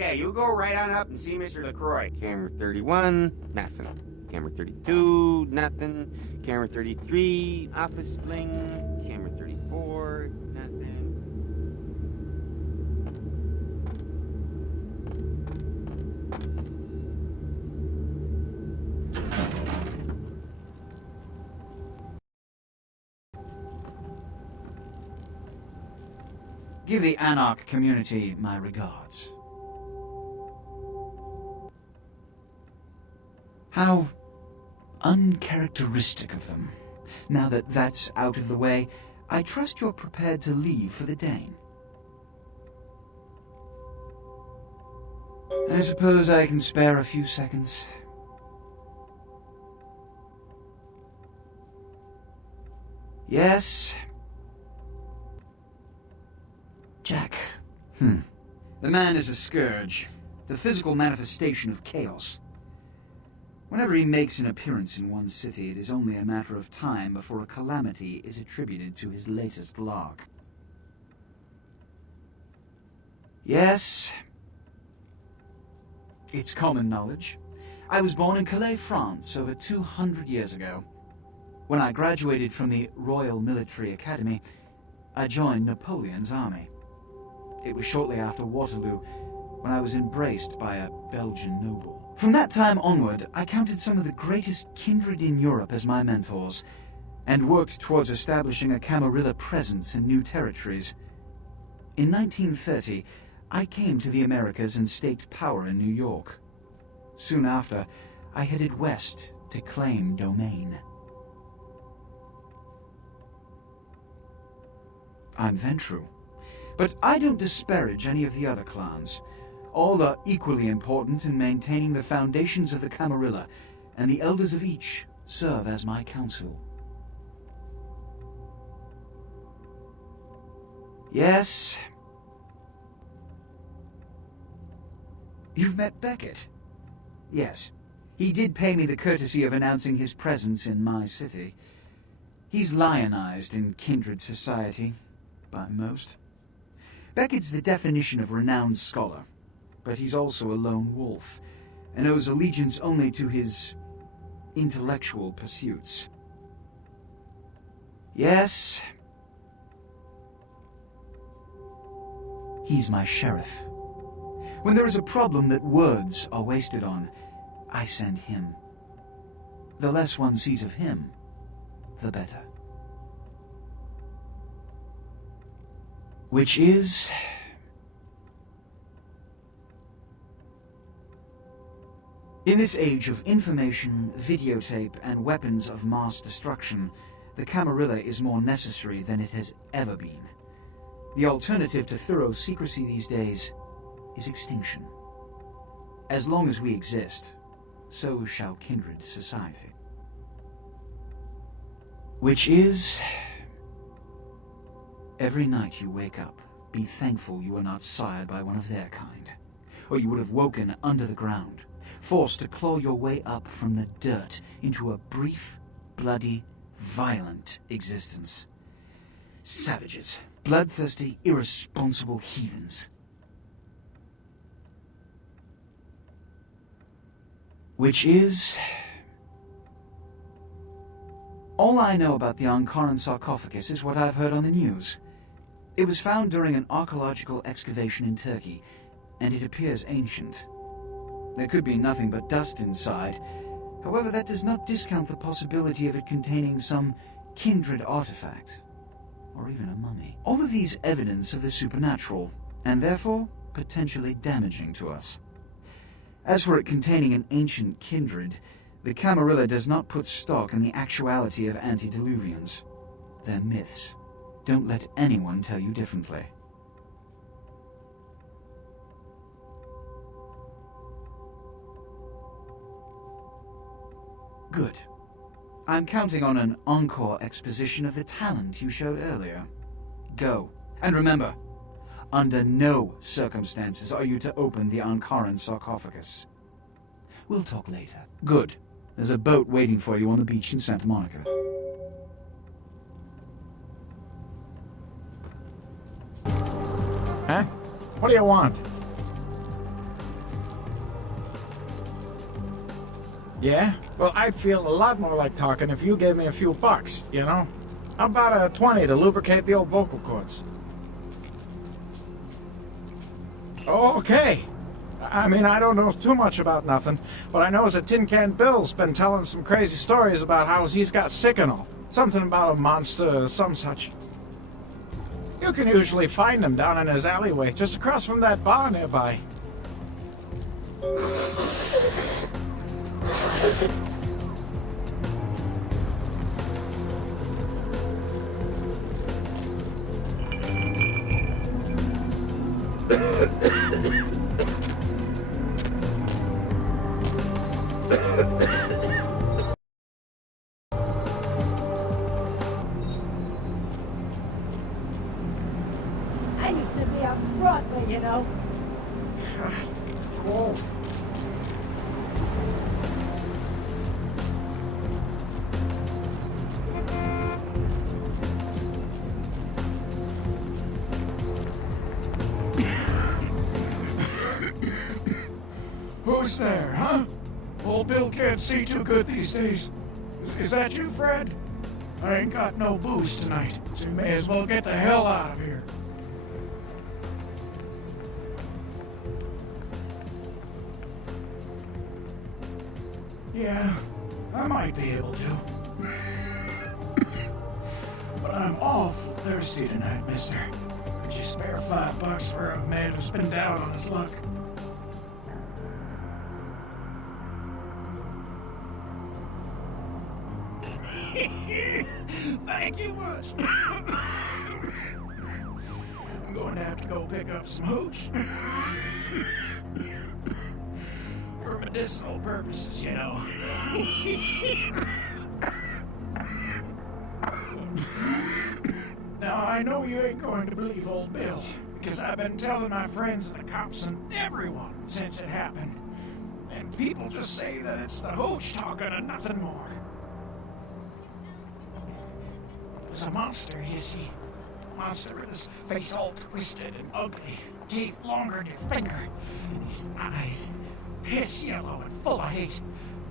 Yeah, you go right on up and see Mr. LaCroix. Camera 31, nothing. Camera 32, nothing. Camera 33, office fling. Camera 34, nothing. Give the Anarch community my regards. How uncharacteristic of them. Now that that's out of the way, I trust you're prepared to leave for the Dane. I suppose I can spare a few seconds. Yes? Jack. The man is a scourge, the physical manifestation of chaos. Whenever he makes an appearance in one city, it is only a matter of time before a calamity is attributed to his latest lark. Yes. It's common knowledge. I was born in Calais, France, over 200 years ago. When I graduated from the Royal Military Academy, I joined Napoleon's army. It was shortly after Waterloo, when I was embraced by a Belgian noble. From that time onward, I counted some of the greatest kindred in Europe as my mentors, and worked towards establishing a Camarilla presence in new territories. In 1930, I came to the Americas and staked power in New York. Soon after, I headed west to claim domain. I'm Ventru. But I don't disparage any of the other clans. All are equally important in maintaining the foundations of the Camarilla, and the elders of each serve as my council. Yes. You've met Beckett? Yes. He did pay me the courtesy of announcing his presence in my city. He's lionized in kindred society, by most. Beckett's the definition of renowned scholar, but he's also a lone wolf, and owes allegiance only to his intellectual pursuits. Yes. He's my sheriff. When there is a problem that words are wasted on, I send him. The less one sees of him, the better. Which is... In this age of information, videotape, and weapons of mass destruction, the Camarilla is more necessary than it has ever been. The alternative to thorough secrecy these days is extinction. As long as we exist, so shall kindred society. Which is... Every night you wake up, be thankful you were not sired by one of their kind, or you would have woken under the ground, forced to claw your way up from the dirt into a brief, bloody, violent existence. Savages, bloodthirsty, irresponsible heathens. Which is... All I know about the Ankaran sarcophagus is what I've heard on the news. It was found during an archaeological excavation in Turkey, and it appears ancient. There could be nothing but dust inside. However, that does not discount the possibility of it containing some kindred artifact, or even a mummy. All of these evidence of the supernatural, and therefore potentially damaging to us. As for it containing an ancient kindred, the Camarilla does not put stock in the actuality of antediluvians. They're myths. Don't let anyone tell you differently. Good. I'm counting on an encore exposition of the talent you showed earlier. Go. And remember, under no circumstances are you to open the Ankaran sarcophagus. We'll talk later. Good. There's a boat waiting for you on the beach in Santa Monica. Huh? What do you want? Yeah? Well, I'd feel a lot more like talking if you gave me a few bucks, you know? How about a 20 to lubricate the old vocal cords? Okay. I mean, I don't know too much about nothing, but I know that Tin Can Bill's been telling some crazy stories about how he's got sick and all. Something about a monster or some such. You can usually find him down in his alleyway, just across from that bar nearby. I used to be on Broadway, you know. Cool. Who's there, huh? Old Bill can't see too good these days. Is that you, Fred? I ain't got no booze tonight, so you may as well get the hell out of here. Yeah, I might be able to. But I'm awful thirsty tonight, mister. Could you spare $5 for a man who's been down on his luck? Thank you much. I'm going to have to go pick up some hooch. For medicinal purposes, you know. Now, I know you ain't going to believe old Bill, because I've been telling my friends and the cops and everyone since it happened. And people just say that it's the hooch talking and nothing more. It was a monster, you see. Monster with his face all twisted and ugly, teeth longer than your finger, and his eyes piss yellow and full of hate.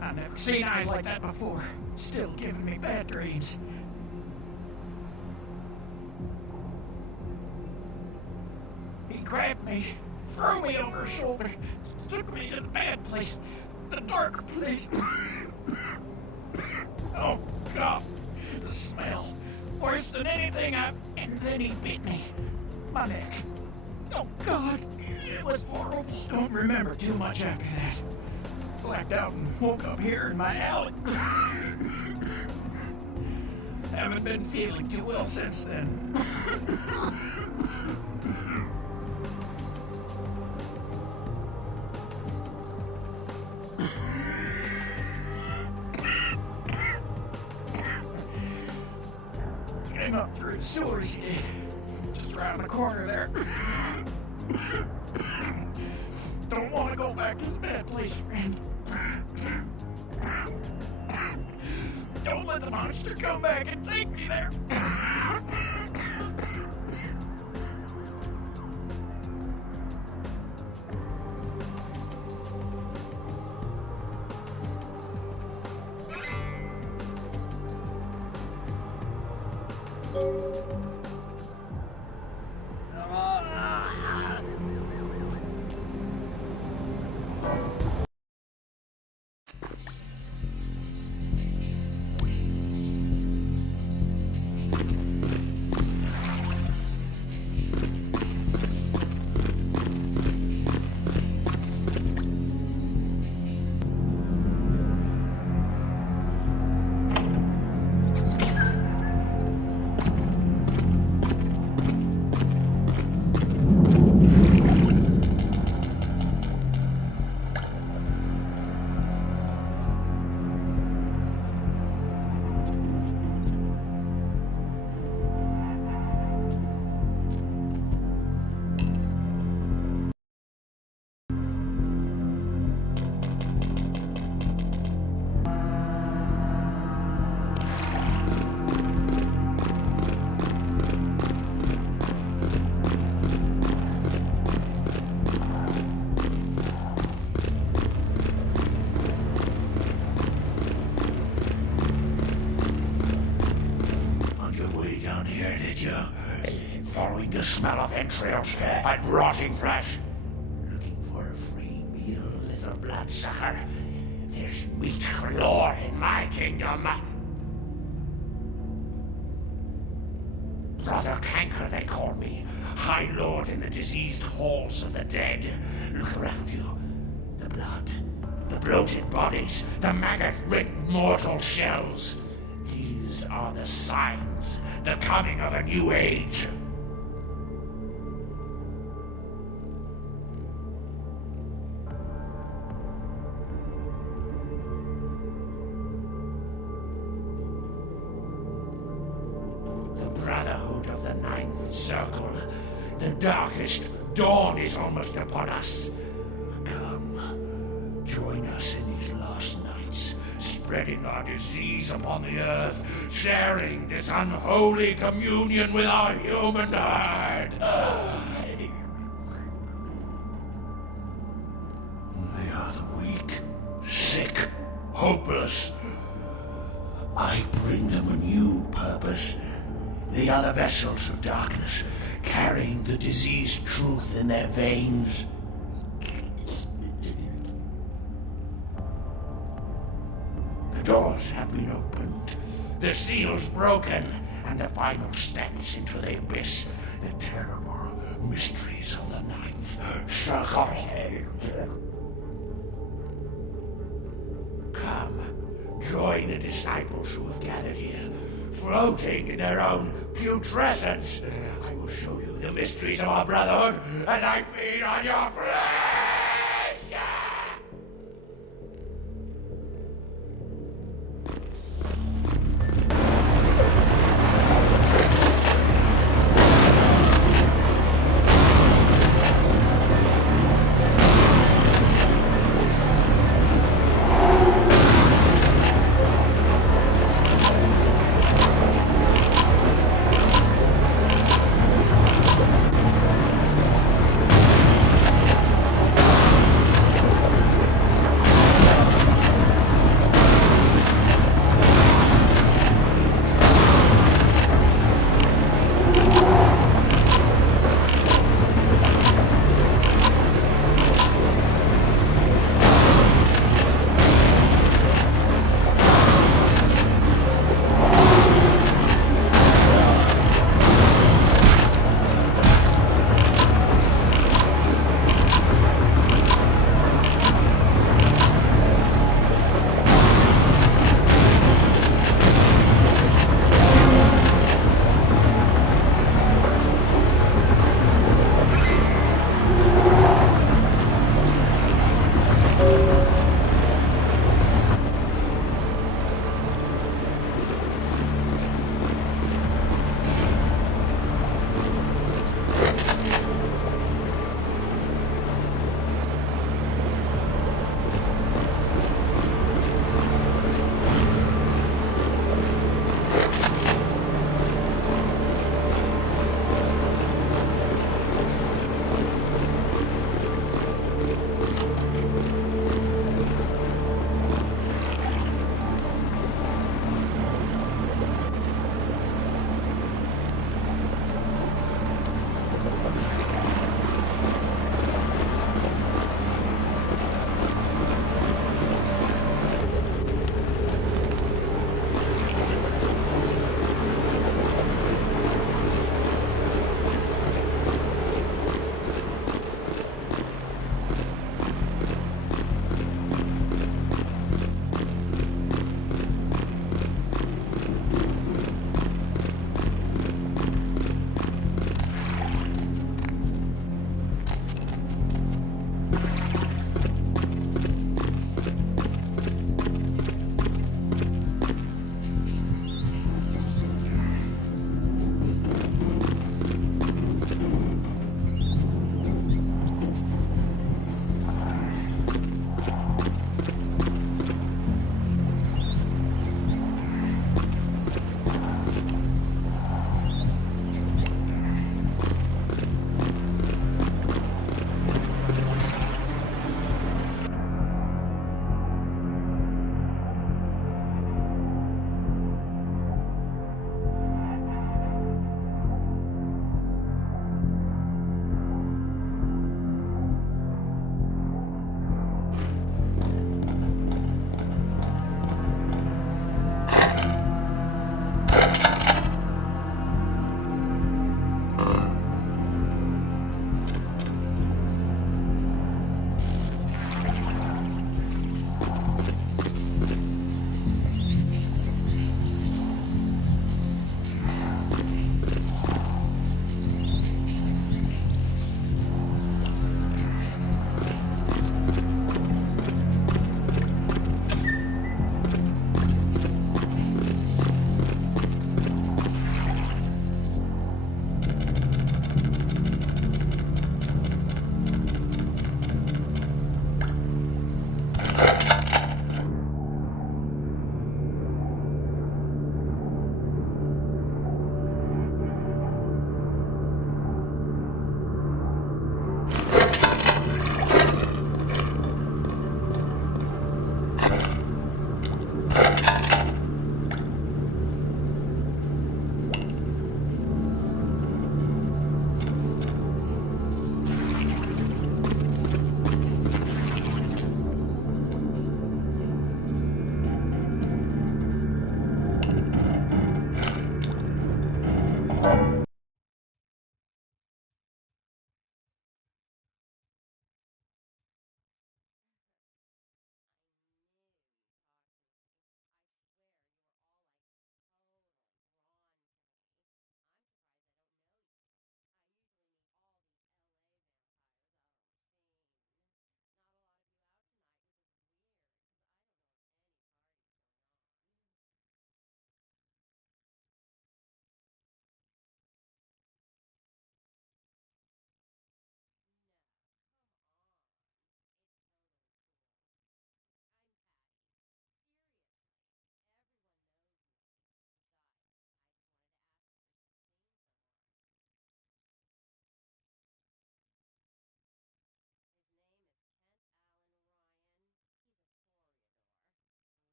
I've never seen eyes like that before. Still giving me bad dreams. He grabbed me, threw me over his shoulder, took me to the bad place, the dark place. Oh, God, the smell. Worse than anything And then he bit me. My neck. Oh, God. It was horrible. Don't remember too much after that. Blacked out and woke up here in my alley. Haven't been feeling too well since then. Came up through the sewers, he did. Just around the corner there. Don't want to go back to the bad place, friend. Don't let the monster come back and take me there. entrails and rotting flesh. Looking for a free meal, little bloodsucker? There's meat galore in my kingdom. Brother Kanker, they call me. High Lord in the diseased halls of the dead. Look around you. The blood, the bloated bodies, the maggot-ridden mortal shells. These are the signs, the coming of a new age. Brotherhood of the Ninth Circle. The darkest dawn is almost upon us. Come, join us in these last nights, spreading our disease upon the earth, sharing this unholy communion with our human herd. They are the weak, sick, hopeless. I bring them a new purpose. They are the vessels of darkness, carrying the diseased truth in their veins. The doors have been opened, the seals broken, and the final steps into the abyss, the terrible mysteries of the Ninth Circle. Come, join the disciples who have gathered here, floating in their own putrescence. I will show you the mysteries of our brotherhood as I feed on your flesh!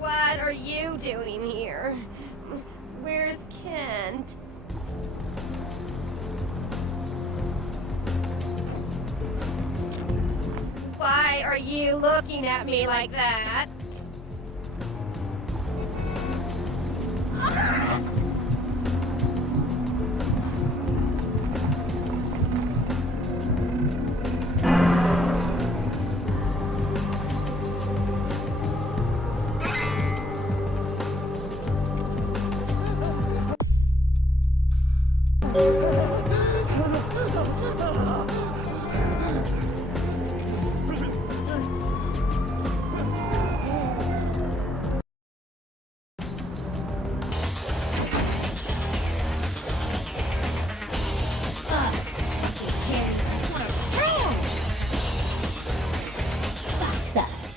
What are you doing here? Where's Kent? Why are you looking at me like that?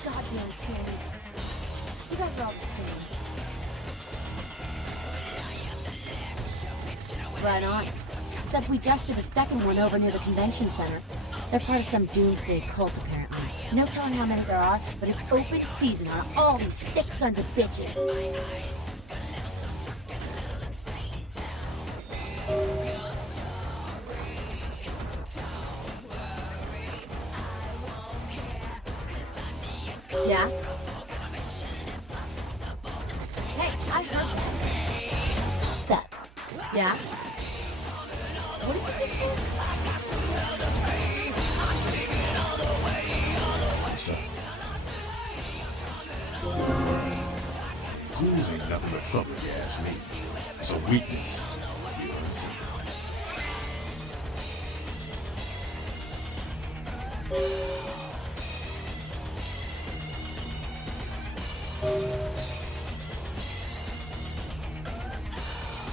Goddamn kids. You guys are all the same. Right on. Except we just did a second one over near the convention center. They're part of some doomsday cult, apparently. No telling how many there are, but it's open season on all these sick sons of bitches. Yeah? Hey, I heard that. Seth. Yeah? What did you just say? What's up? Ghouls ain't nothing but trouble, if you ask me. It's a weakness. You don't see.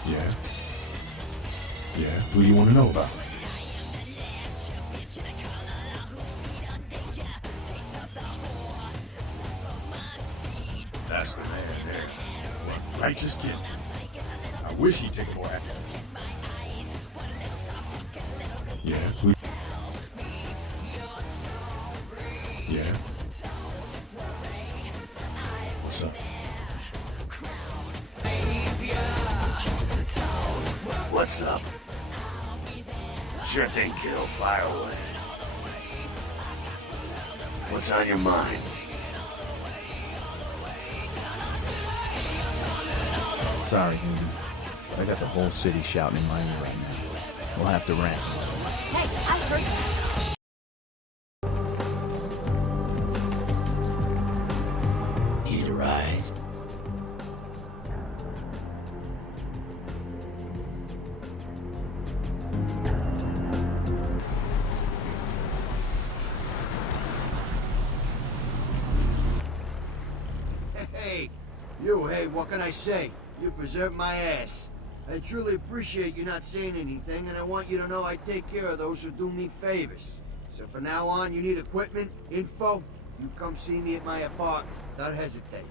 Yeah? Yeah? Who do you want to know about? That's the man there. One righteous kid. I wish he'd take a more active. Yeah? Who? Yeah? What's up? What's up? Sure thing, kiddo. Fire away. What's on your mind? Sorry, Newton. I got the whole city shouting in my ear right now. We'll have to rest. Hey, I heard that. Need a ride? Hey, what can I say? You preserved my ass. I truly appreciate you not saying anything, and I want you to know I take care of those who do me favors. So from now on, you need equipment, info, you come see me at my apartment. Don't hesitate.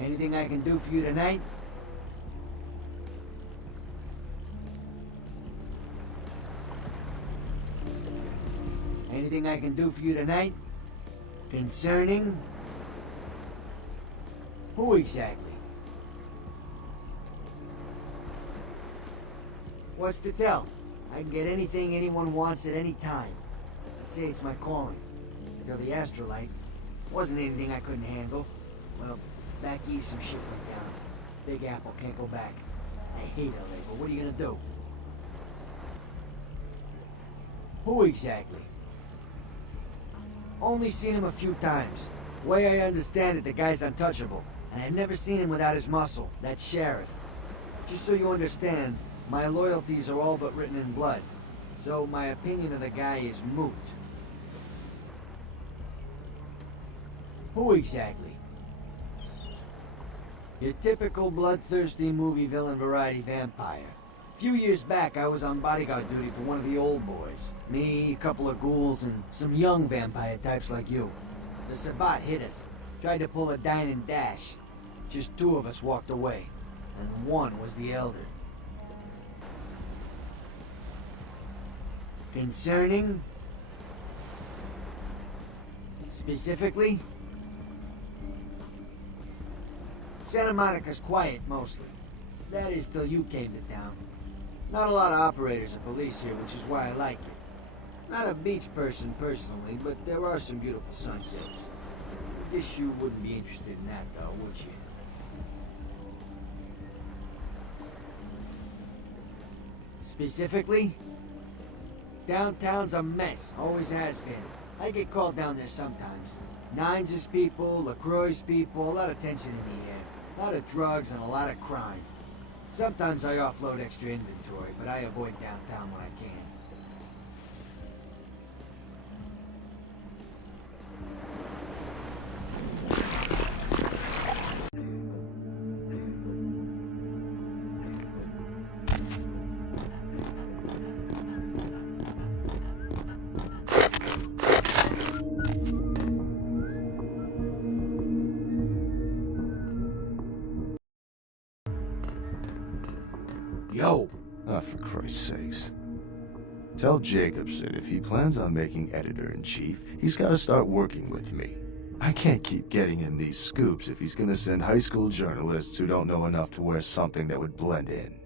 Anything I can do for you tonight? Anything I can do for you tonight? Concerning? Who exactly? What's to tell? I can get anything anyone wants at any time. I'd say it's my calling. Until the astrolite. Wasn't anything I couldn't handle. Well, back east some shit went down. Big Apple can't go back. I hate LA, but what are you gonna do? Who exactly? Only seen him a few times. Way I understand it, the guy's untouchable. And I've never seen him without his muscle, that sheriff. Just so you understand, my loyalties are all but written in blood. So my opinion of the guy is moot. Who exactly? Your typical bloodthirsty movie villain variety vampire. A few years back, I was on bodyguard duty for one of the old boys. Me, a couple of ghouls, and some young vampire types like you. The Sabbat hit us. Tried to pull a dine and dash. Just two of us walked away. And one was the elder. Concerning? Specifically? Santa Monica's quiet, mostly. That is, till you came to town. Not a lot of operators or police here, which is why I like it. Not a beach person personally, but there are some beautiful sunsets. Guess you wouldn't be interested in that, though, would you? Specifically? Downtown's a mess, always has been. I get called down there sometimes. Nines' people, LaCroix's people, a lot of tension in the air. A lot of drugs and a lot of crime. Sometimes I offload extra inventory, but I avoid downtown when I can. Yo! Ah, for Christ's sakes. Tell Jacobson if he plans on making editor-in-chief, he's gotta start working with me. I can't keep getting him these scoops if he's gonna send high school journalists who don't know enough to wear something that would blend in.